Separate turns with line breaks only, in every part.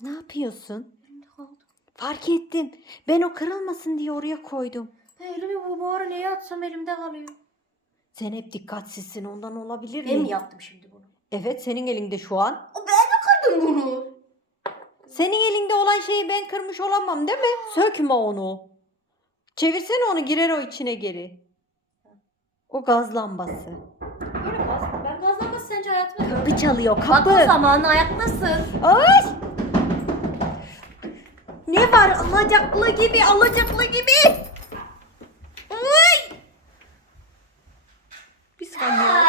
Ne yapıyorsun? Fark ettim. Ben o kırılmasın diye oraya koydum.
Ben elimi bu, bu ara neye atsam elimde kalıyor.
Sen hep dikkatsizsin ondan olabilir mi?
Ben mi yaptım şimdi bunu?
Evet senin elinde şu an.
O ben mi kırdım bunu?
Senin elinde olan şeyi ben kırmış olamam değil mi? Sökme onu. Çevirsene onu girer o içine geri. O gaz lambası.
Böyle gaz. Ben gazlanmaz sence hayatımda gördüm.
Kapı çalıyor kapı.
o zaman ayaktasın.
Ay! Ne var alacaklı gibi alacaklı gibi. Ay! Bir saniye.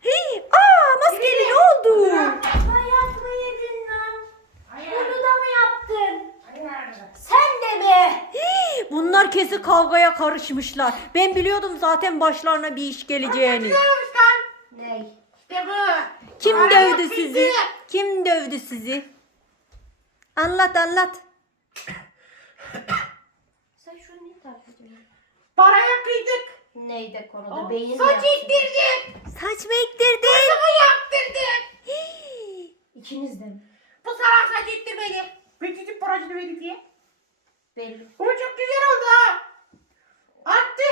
Hey, aa maskeli ne oldu?
Ayak mı yedin lan? Bunu da mı yaptın? Sen de mi?
Hey, Bunlar kesin kavgaya karışmışlar. Ben biliyordum zaten başlarına bir iş geleceğini.
Ney?
İşte bu.
Kim dövdü sizi? Kim dövdü sizi? Anlat anlat.
Sen şunu niye takip ediyorsun?
Paraya kıydık.
Neyde konuda? Beyin
Saç
yaptın.
ektirdik.
Saç mı ektirdin?
Saçımı yaptırdık.
İkiniz de mi?
Bu salak saç ektirmedi. Betücük parasını verdi diye.
Belli.
Ama çok güzel oldu ha. Attı.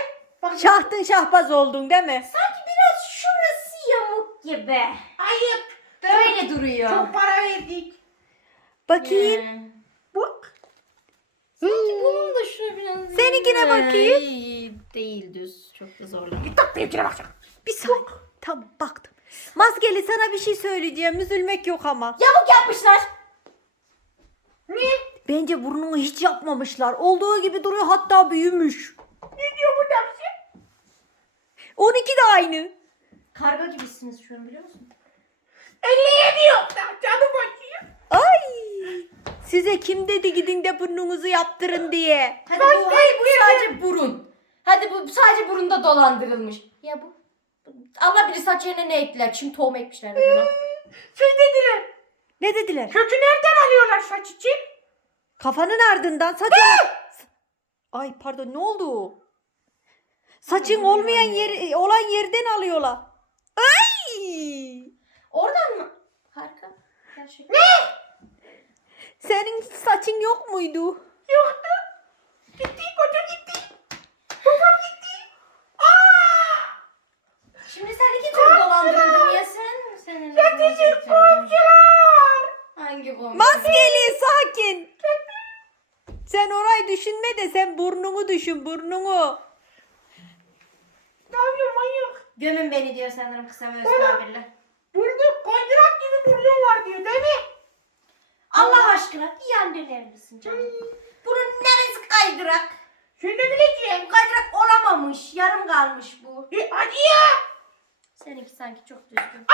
Bak
Şahtın şahbaz oldun değil mi?
Sanki biraz şurası yamuk gibi.
ayıp.
Böyle duruyor.
Çok para verdik.
Bakayım.
Ee,
Bak.
Sanki bunun da şuna biraz...
Seninkine bakayım.
Ay, Değil düz. Çok da zorlama.
Git tak benimkine bak.
Bir saniye. Tamam baktım. Maskeli sana bir şey söyleyeceğim. Üzülmek yok ama.
Yamuk yapmışlar.
Ne?
Bence burnunu hiç yapmamışlar. Olduğu gibi duruyor hatta büyümüş.
Ne diyor bu damsı?
12 de aynı.
Karga gibisiniz şu an biliyor musun?
57 yok da canım acıyor.
Size kim dedi gidin de burnunuzu yaptırın diye.
Hadi bu, hadi bu sadece burun. Hadi bu sadece burunda dolandırılmış. Ya bu? Allah bilir saç yerine ne ektiler? Çim tohum ekmişler buna.
Şey dediler.
Ne dediler?
Kökü nereden alıyorlar saç için?
Kafanın ardından saç Ay pardon ne oldu? Saçın olmayan yer olan yerden alıyorlar. Ay!
Oradan mı? Harika. Gerçekten.
Senin saçın yok muydu?
Yoktu. Gitti koca gitti. Babam gitti. Aa!
Şimdi sen iki tur dolandırıldın ya sen. Senin
Yetişin komşular.
Hangi komşu?
Maskeli sakin. Sen orayı düşünme de sen burnunu düşün burnunu.
Ne yapıyorsun manyak?
Gömün beni diyor sanırım kısa ve öz tabirle.
Burada kaydırak gibi burnun var diyor değil mi?
Allah aşkına iyi anneler misin canım? Bunun neresi kaydırak?
Sen ne bileceksin?
Kaydırak olamamış. Yarım kalmış bu.
E, hadi ya.
Seninki sanki çok düzgün.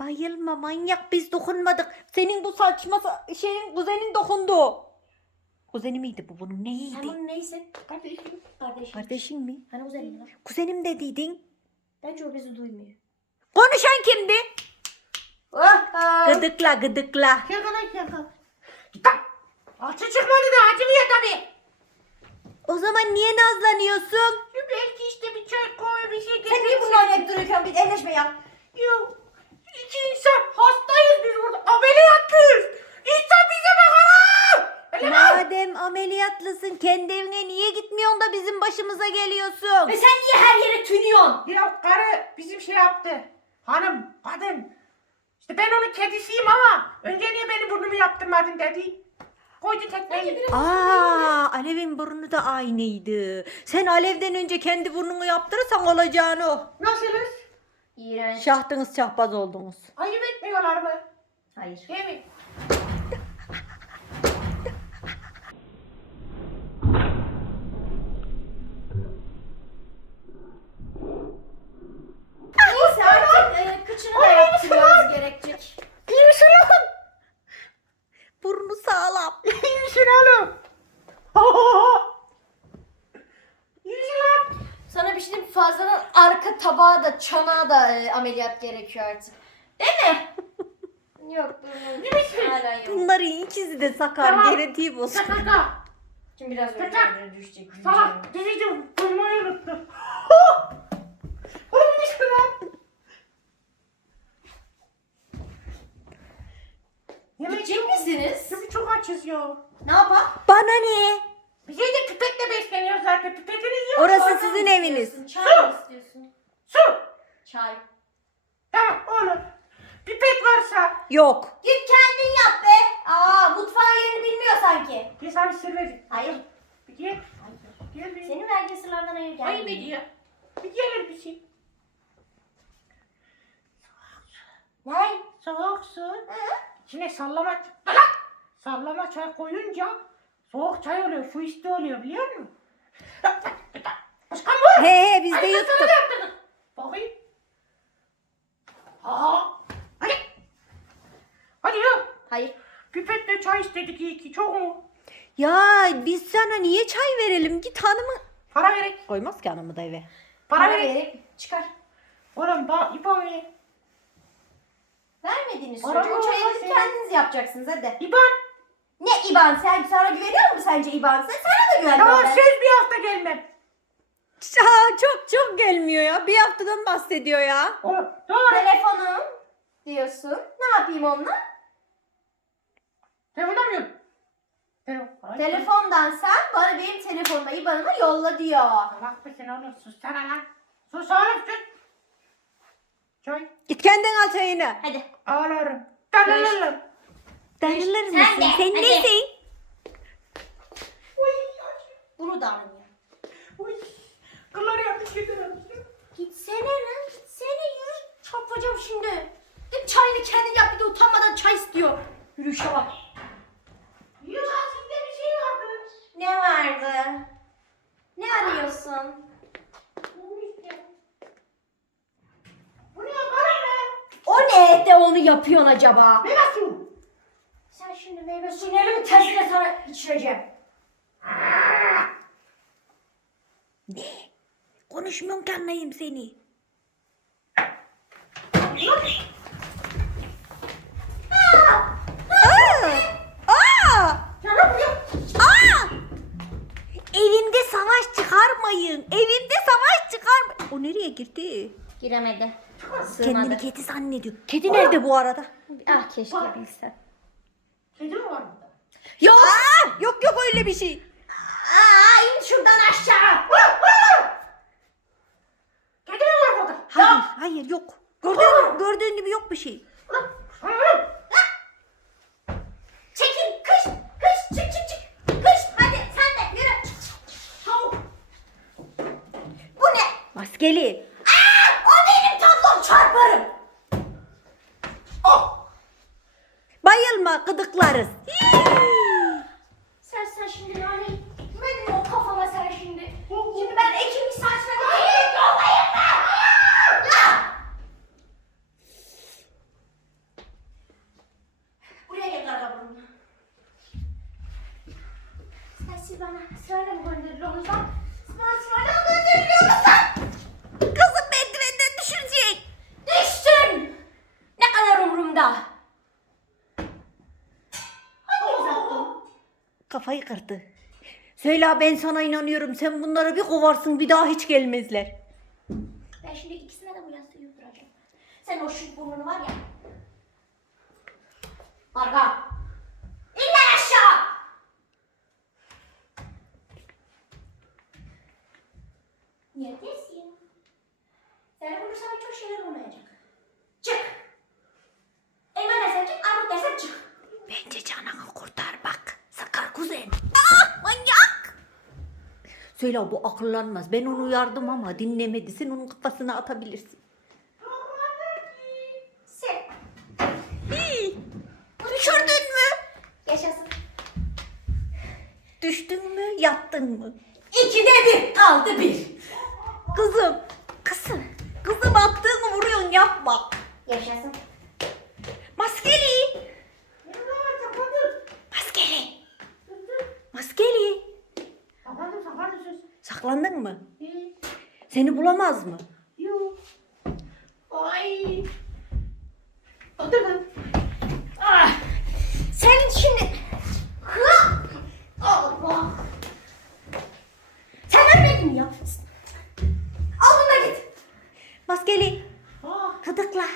Bayılma manyak biz dokunmadık. Senin bu saçma sa- şeyin kuzenin dokundu. Kuzeni miydi bu bunun neyiydi?
Tamam neyse.
Kardeşim.
Kardeşim.
Kardeşin mi?
Hani güzelim lan.
Kuzenim dediydin.
Bence o bizi duymuyor.
Konuşan kimdi?
Oh,
Gıdıkla gıdıkla.
Şaka lan şaka. Açı çıkmadı da acımıyor tabii.
O zaman niye nazlanıyorsun?
Ya Belki işte bir çay koy bir şey
Sen niye bununla oynayıp duruyorsun? Bir elleşme ya.
Yok. İki insan hastayız biz burada. Ameliyatlıyız. İnsan bize bakar ha. Öyle mi?
Madem ameliyatlısın kendi evine niye gitmiyorsun da bizim başımıza geliyorsun?
Ve sen niye her yere tünüyorsun?
Ya karı bizim şey yaptı. Hanım, kadın. İşte ben onun kedisiyim ama önce niye benim burnumu yaptırmadın dedi. Koydu tekmeyi.
Aa, Alev'in burnu da aynıydı. Sen Alev'den önce kendi burnunu yaptırırsan olacağını o.
Nasılız?
İğrenç.
Şahtınız şahbaz oldunuz.
Ayıp etmiyorlar mı?
Hayır.
Değil mi?
kabağa da çanağa da e, ameliyat gerekiyor artık. Değil mi? yok
durmam.
Hala yok.
Bunların ikisi de sakar.
Tamam.
Genetiği bozuk.
Kaka.
Şimdi biraz önce Kaka. düşecek.
Salak. Geleceğim. Kuyumayı unuttum. Olmuş misiniz? Çünkü çok açız ya.
Ne yapalım?
Bana ne?
Biz şey de pipetle besleniyoruz zaten. Pipetiniz yok.
Orası sizin eviniz.
istiyorsun? Çay mı istiyorsun?
Su.
Çay.
Tamam olur. Pipet varsa.
Yok.
Git kendin yap be. Aa mutfağın yerini bilmiyor sanki.
Biz abi sır verin.
Hayır.
Bir gel. Gel bir.
Senin verdiğin sırlardan hayır gelmiyor.
Ay bir diyor. Bir gelir bir şey.
Ne?
Soğuk su.
Hı?
İçine sallama Lan! Sallama çay koyunca soğuk çay oluyor. Su isti oluyor biliyor musun? Başkan bu.
He he biz de yuttuk.
Bakayım. Aa. Hadi. Hadi ya.
Hayır.
Pipetle çay istedik iyi ki. Çok mu?
Ya biz sana niye çay verelim? Git hanımı.
Para verek.
Koymaz ki hanımı da eve.
Para,
Para
verek.
çıkar.
Oğlum ba İban ver.
Vermediğiniz
Para
sürece
mı
o çayı
olmaz
gidip
ya?
kendiniz yapacaksınız hadi.
İban.
Ne İban sen sana güveniyor mu sence İban? Sen sana da güvenmiyorum
Tamam
ben.
söz bir hafta gelmem.
Aa, çok çok gelmiyor ya. Bir haftadan bahsediyor ya.
Doğru.
Telefonum diyorsun. Ne yapayım onunla?
Telefon alamıyorum. Telefon.
Telefondan sen bana benim telefonuma İban'ıma yolla diyor.
Bak mısın oğlum sus sana lan. Sus oğlum sus. Çay.
Git kendin al çayını.
Hadi.
Ağlarım. Darılalım.
Darılır
Sen
mısın?
de,
Sen
hadi.
nesin?
Bunu da anlıyor.
Uy. Kıllar yapmış getirmiş.
Gitsene lan gitsene yürü. Çarpacağım şimdi. De çayını kendin yap bir de utanmadan çay istiyor. Yürüyüşe bak.
Yok aslında bir şey vardı.
Ne vardı? Ne arıyorsun?
Bu ne yaparım ben?
O ne de onu yapıyorsun acaba?
Ne nasıl?
Sen şimdi meyve suyunu elimin tersine sana içireceğim.
Konuşmuyorum ki anlayayım seni. Aa! Aa! Aa! Evimde savaş çıkarmayın. Evimde savaş çıkarmayın. O nereye girdi?
Giremedi.
Kendini
Sığmadı.
kedi zannediyor. Kedi nerede bu arada?
Ah keşke bilsen.
Kedi mi var burada?
Yok. Aa! Yok yok öyle bir şey.
Aa in şuradan aşağı.
Kedi mi var burada?
Hayır, hayır yok. Gördüğün, gördüğün gibi yok bir şey.
Çekil kış kış çık çık çık. Kış hadi sen de yürü. Tavuk. Bu ne?
Maskeli.
Aa, o benim tatlım çarparım. Oh.
Bayılma gıdıklarız.
Sen sen şimdi nane gitmedin o kafama sen şimdi. Şimdi ben Ekim'in saçına gideyim yollayayım mı? Ya! Buraya gel arabanın. Sen siz bana sırayla mı gönderiyorsunuz? Siz bana sırayla mı gönderiyorsunuz?
Kızım merdivenden düşürecek.
Düştün! Ne Hadi uzattım.
Kafayı kırdı. Söyle ben sana inanıyorum. Sen bunları bir kovarsın bir daha hiç gelmezler.
Ben şimdi ikisine de bu yastığı yutturacağım. Sen o şut burnunu var ya. Arka. İn lan aşağı. Neredesin? Seni bulursam çok şeyler olmayacak. Çık. Eymen dersen çık, Armut dersen çık.
Bence canını kurtar bak. Sakar kuzen. Ah manyak. Söyle bu akıllanmaz. Ben onu uyardım ama dinlemedi. Sen onun kafasına atabilirsin.
Sen.
Hii. Düşürdün mü?
Yaşasın.
Düştün mü? Yattın mı?
İkide bir kaldı bir.
Kızım. Kızım. Kızım attığını vuruyorsun yapma.
Yaşasın.
Maskeli. Maskeli. Maskeli.
Kapandım kapandım sus.
Saklandın mı? Seni bulamaz mı?
Yok. Ay. Oturun.
Ah, sen şimdi... Hı! Allah! Sen ölmedin mi ya? Al bunu da git.
Maskeli.
Ah.
Gıdıkla.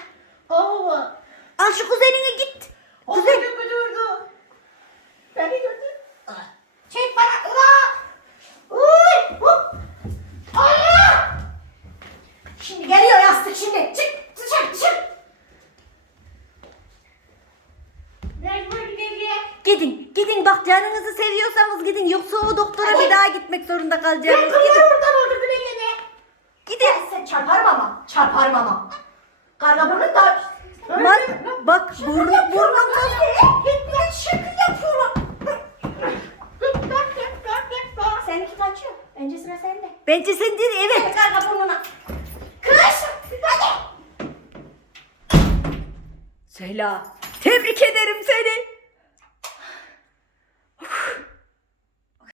Allah.
Al şu kuzenine git.
O
Kuzen.
kötü durdu. Beni götür. Çek bana. Ula. Uy. Hop. Allah.
Şimdi geliyor yastık şimdi. Çık dışarı dışarı.
Mecbur gideceğim.
Gidin gidin bak canınızı seviyorsanız gidin yoksa o doktora bir daha gitmek zorunda
Ben
kalacaksınız.
kızları
Gidin.
buradan öldürdün eline.
Gidin.
Sen çarparım ama. Çarparım ama. Karga burnun da.
Bak, bak burnu, burnum
Ben şakır yapıyorum. Seninki kaçıyor. Önce sıra sende.
Bence sen değil evet.
Evet karga burnuna. Kış. Hadi.
Söyle. Tebrik ederim seni.